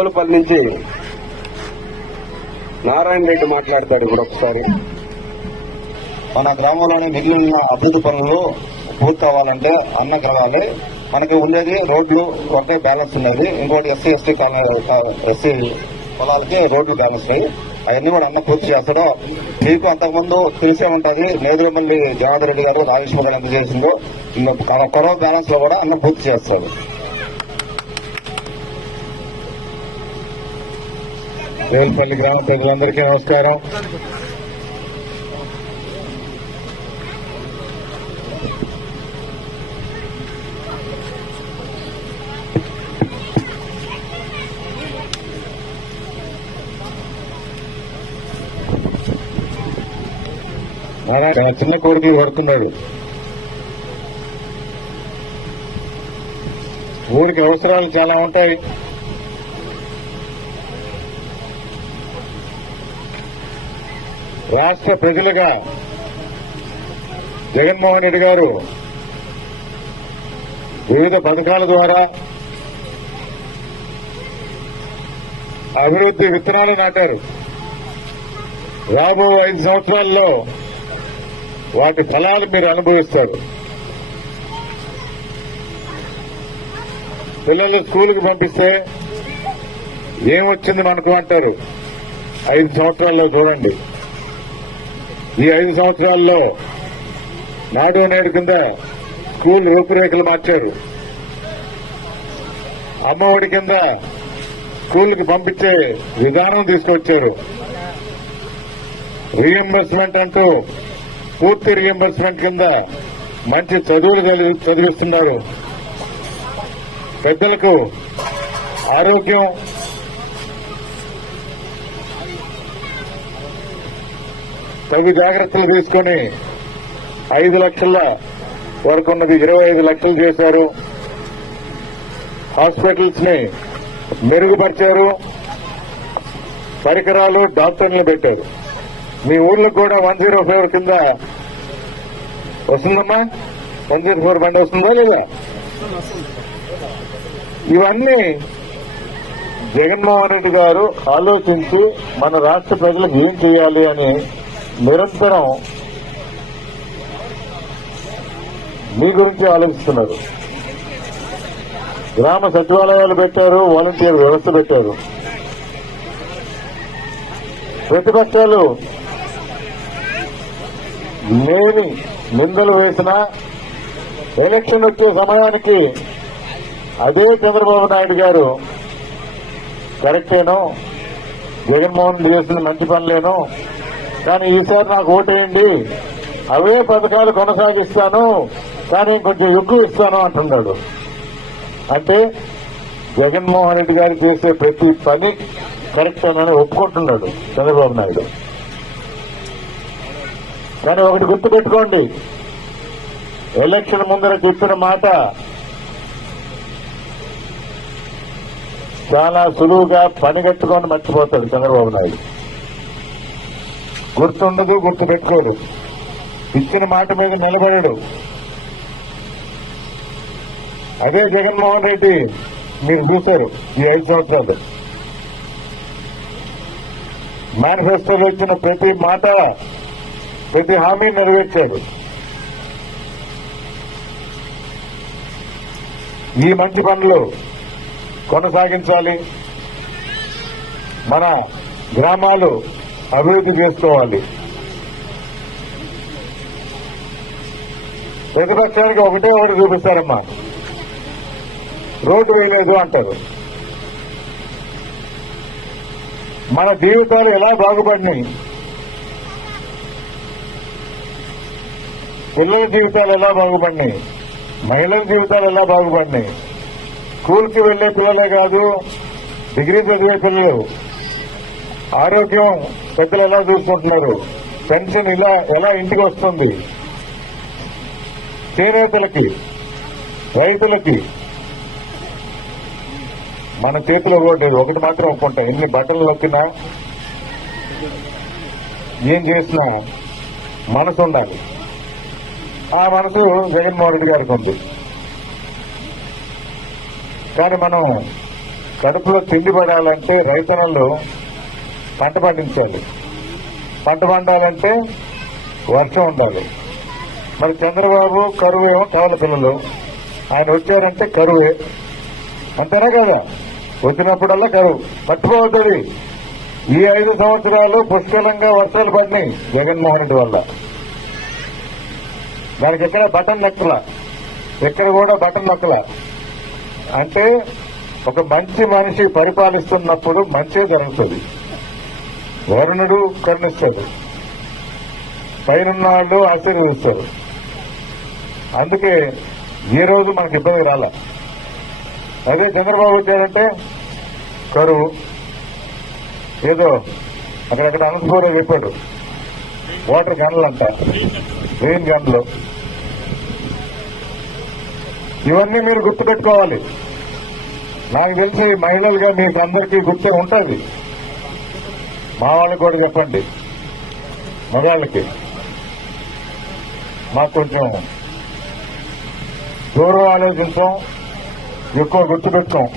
దేవులపల్లి నుంచి నారాయణ రెడ్డి మాట్లాడతాడు ఇప్పుడు ఒకసారి. మన గ్రామంలోని మిగిలిన అభివృద్ధి పనులు పూర్తి అవ్వాలంటే అన్న గ్రామాలే మనకి ఉండేది రోడ్లు ఒకటే బ్యాలెన్స్ ఉన్నది. ఇంకోటి ఎస్సీ ఎస్టీ ఎస్సీ పొలాలకి రోడ్లు బ్యాలెన్స్ అయ్యి అవన్నీ కూడా అన్న పూర్తి చేస్తాడు. మీకు అంతకుముందు తెలిసే ఉంటుంది నేదురుమల్లి జనార్దన్ రెడ్డి గారు ఎంత గారు తన కొరవ బ్యాలెన్స్లో కూడా అన్న పూర్తి చేస్తాడు. దేవులపల్లి గ్రామ ప్రజలందరికీ నమస్కారం. చిన్న కోరికలు పడుతున్నాడు ఊరికి అవసరాలు చాలా ఉంటాయి. రాష్ట్ర ప్రజలుగా జగన్మోహన్ రెడ్డి గారు వివిధ పథకాల ద్వారా అభివృద్ధి విత్తనాలు నాటారు. రాబో ఐదు సంవత్సరాల్లో వాటి ఫలాలు మీరు అనుభవిస్తారు. పిల్లలు స్కూల్కి పంపిస్తే ఏమొచ్చింది మనకు అంటారు. ఐదు సంవత్సరాల్లో చూడండి. ఈ ఐదు సంవత్సరాల్లో నాడు నేడు కింద స్కూల్ రూపురేఖలు మార్చారు. అమ్మఒడి కింద స్కూల్కి పంపించే విధానం తీసుకొచ్చారు. రీఎంబర్స్మెంట్ అంటూ పూర్తి రీఎంబర్స్మెంట్ కింద మంచి చదువులు చదివి- చదివిస్తున్నారు. పెద్దలకు ఆరోగ్యం తగు జాగ్రత్తలు తీసుకొని ఐదు లక్షల వరకు ఉన్నది ఇరవై ఐదు లక్షలు చేశారు. హాస్పిటల్స్ని మెరుగుపరిచారు. పరికరాలు డాక్టర్లు పెట్టారు. మీ ఊర్లో కూడా వన్ జీరో ఫోర్ కింద వస్తుందమ్మా? వన్ జీరో ఫోర్ బండి వస్తుందా లేదా? ఇవన్నీ జగన్మోహన్ రెడ్డి గారు ఆలోచించి మన రాష్ట్ర ప్రజలకు ఏం చేయాలి అని నిరంతరం మీ గురించి ఆలోచిస్తున్నారు. గ్రామ సచివాలయాలు పెట్టారు వాలంటీర్ వ్యవస్థ పెట్టారు. ప్రతిపక్షాలు లేని నిందలు వేసిన ఎలక్షన్ వచ్చే సమయానికి అదే చంద్రబాబు నాయుడు గారు కరెక్టేనో జగన్మోహన్ చేసిన మంచి పనులేనో కానీ ఈసారి నాకు ఓటేయండి. అవే పథకాలు కొనసాగిస్తాను కానీ కొంచెం ఎక్కువ ఇస్తాను అంటున్నాడు. అంటే జగన్మోహన్ రెడ్డి గారు చేసే ప్రతి పని కరెక్ట్ అని ఒప్పుకుంటున్నాడు చంద్రబాబు నాయుడు. కానీ ఒకటి గుర్తుపెట్టుకోండి. ఎలక్షన్ ముందర చెప్పిన మాట చాలా సులువుగా పని కట్టుకొని మర్చిపోతాడు చంద్రబాబు నాయుడు. గుర్తుండదు గుర్తు పెట్టుకోడు ఇచ్చిన మాట మీద నిలబడడు. అదే జగన్మోహన్ రెడ్డి మీరు చూశారు ఈ ఐదు సంవత్సరాలు. మేనిఫెస్టోలో ఇచ్చిన ప్రతి మాట ప్రతి హామీ నెరవేర్చాడు. ఈ మంచి పనులు కొనసాగించాలి. మన గ్రామాలు అభివృద్ధి చేసుకోవాలి. ప్రతిపక్షానికి ఒకటే ఒకటి చూపిస్తారమ్మా. రోడ్డు వేయలేదు అంటారు. మన జీవితాలు ఎలా బాగుపడినాయి. పిల్లల జీవితాలు ఎలా బాగుపడినాయి. మహిళల జీవితాలు ఎలా బాగుపడినాయి. స్కూల్కి వెళ్ళే పిల్లలే కాదు డిగ్రీ చదివే పిల్లలు ఆరోగ్యం పెద్దలు ఎలా చూసుకుంటున్నారు? పెన్షన్ ఇలా ఎలా ఇంటికి వస్తుంది? చేనేతలకి రైతులకి మన చేతిలో ఒకటి ఒకటి మాత్రం ఒప్పుకుంటాం. ఎన్ని బట్టలు నొక్కినా ఏం చేసినా మనసు ఉండాలి. ఆ మనసు జగన్మోహన్ రెడ్డి గారికి ఉంది. కానీ మనం కడుపులో తిండి పడాలంటే రైతన్నలు పంట పండించాలి. పంట పండాలంటే వర్షం ఉండాలి. మరి చంద్రబాబు కరువు ఏమో కవల పిల్లలు. ఆయన వచ్చారంటే కరువే. అంతేనా కదా? వచ్చినప్పుడల్లా కరువు. మర్చిపోవద్దు ఈ ఐదు సంవత్సరాలు పుష్కలంగా వర్షాలు పడినాయి జగన్మోహన్ రెడ్డి వల్ల. దానికి ఎక్కడ బటన్ నక్కల. ఎక్కడ కూడా బటన్ నక్కల. అంటే ఒక మంచి మనిషి పరిపాలిస్తున్నప్పుడు మంచి జరుగుతుంది. వరుణుడు కరుణిస్తాడు. పైనున్న వాళ్ళు ఆశీర్వదిస్తారు అందుకే ఈ రోజు మనకి ఇబ్బంది రాల. అదే చంద్రబాబు వచ్చారంటే కరువు. ఏదో అక్కడక్కడ అనంతపురం చెప్పాడు. వాటర్ గన్లు అంట. రెయిన్ గన్లు. ఇవన్నీ మీరు గుర్తుపెట్టుకోవాలి. నాకు తెలిసి మహిళలుగా మీకు అందరికీ గుర్తే ఉంటుంది. మా వాళ్ళకి కూడా చెప్పండి. మగాళ్ళకి. మాకు కొంచెం దూరం ఆలోచించాం ఎక్కువ గుర్తుపెట్టాం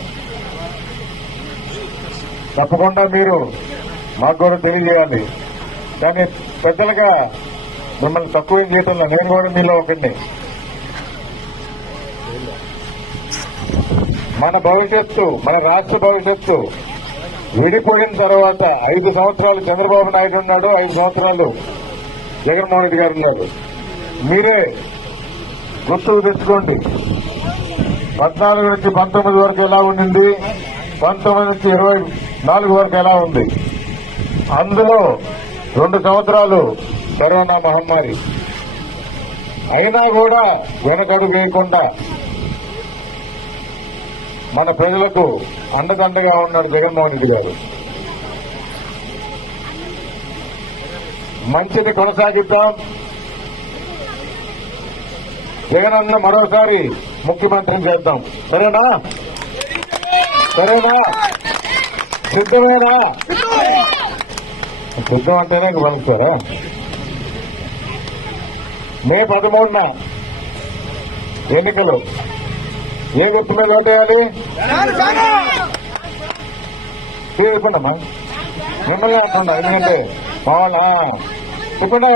తప్పకుండా మీరు మాకు కూడా తెలియజేయాలి. కానీ పెద్దలుగా మిమ్మల్ని తక్కువ ఏం చేయటంలో నేను కూడా మీలో ఒకడిని. మన భవిష్యత్తు మన రాష్ట్ర భవిష్యత్తు విడిపోయిన తర్వాత ఐదు సంవత్సరాలు చంద్రబాబు నాయుడు ఉన్నాడు ఐదు సంవత్సరాలు జగన్మోహన్ రెడ్డి గారు ఉన్నారు. మీరే గుర్తుకు తెచ్చుకోండి. పద్నాలుగు నుంచి పంతొమ్మిది వరకు ఎలా ఉండింది? పంతొమ్మిది నుంచి ఇరవై నాలుగు వరకు ఎలా ఉంది? అందులో రెండు సంవత్సరాలు కరోనా మహమ్మారి. అయినా కూడా వెనకడుగు వేయకుండా మన ప్రజలకు అండదండగా ఉన్నాడు జగన్మోహన్ రెడ్డి గారు. మంచిది కొనసాగిద్దాం. జగన్ అన్న మరోసారి ముఖ్యమంత్రిని చేద్దాం. సరేనా? సరేనా? సిద్ధమేనా? సిద్ధం అంటేనే కలుస్తారా మే పదమూడున ఎన్నికలు. ఏం చెప్తున్నారు ఓటేయాలి మీరు చెప్పండమ్మా? మిమ్మల్ని అంటున్నా ఎందుకంటే మా వాళ్ళ చెప్పండి.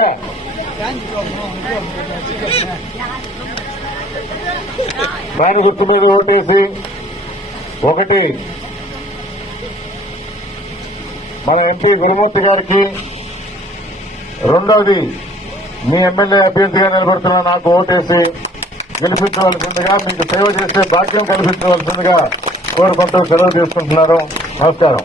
దాని గుర్తు మీద ఓటేసి ఒకటి మన ఎంపీ గురుమూర్తి గారికి రెండవది మీ ఎమ్మెల్యే అభ్యర్థిగా నిలబడుతున్నా నాకు ఓటేసి గెలిపించవలసిందిగా మీకు సేవ చేసే భాగ్యం కల్పించవలసిందిగా కోరుకుంటూ సెలవు తీసుకుంటున్నారు నమస్కారం.